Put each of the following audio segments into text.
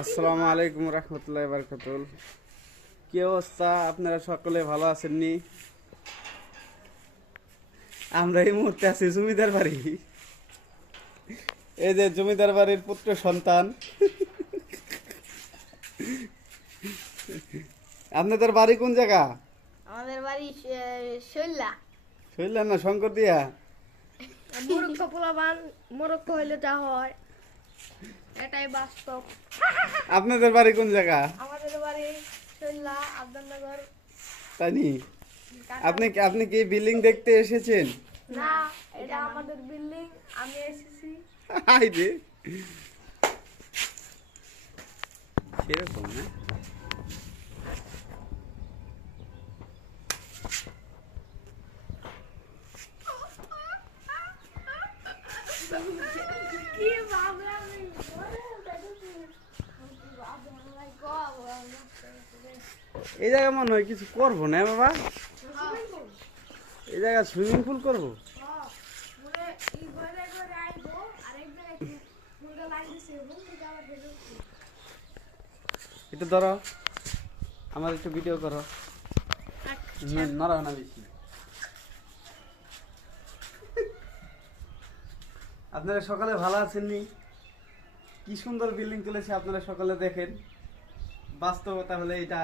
আসসালামু আলাইকুম রহমতুল্লাহি বারাকাতুহু। কি অবস্থা? আপনারা সকলে ভালো আছেননি? আমরা এই মুহূর্তে আছি জমিদার বাড়ি। এই যে জমিদার বাড়ির পুত্র সন্তান। আপনাদের বাড়ি কোন জায়গা? আমাদের বাড়ি শৈলা। শৈলা না শঙ্কর দিয়া? মূর্খ পোলাবান মূর্খ হইলে যা হয় এটাই বাস্তব। আপনাদের বাড়ি কোন জায়গা? আমাদের বাড়ি শৈলা আবদারনগর। তাই নি? আপনি কি বিল্ডিং দেখতে এসেছেন? না, এটা আমাদের বিল্ডিং, আমি এসেছি। হাই রে, সেরকম না? কি ভাবলাম এই জায়গা মনে হয় কিছু করবো না বাবা। এই জায়গা সুইমিং পুল করবো। একটু ধরো, আমার একটু ভিডিও করো। নড়াও না বেশি। আপনারা সকালে ভালো আছেননি? কি সুন্দর বিল্ডিং তুলেছে, আপনারা সকালে দেখেন। বাস্তবতা হলে এটা।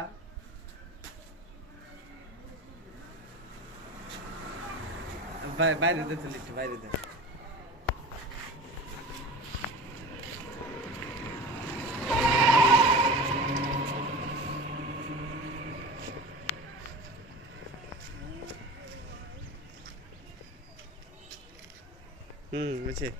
বাইরে দে চলে, একটু বাইরে দে। বুঝছি।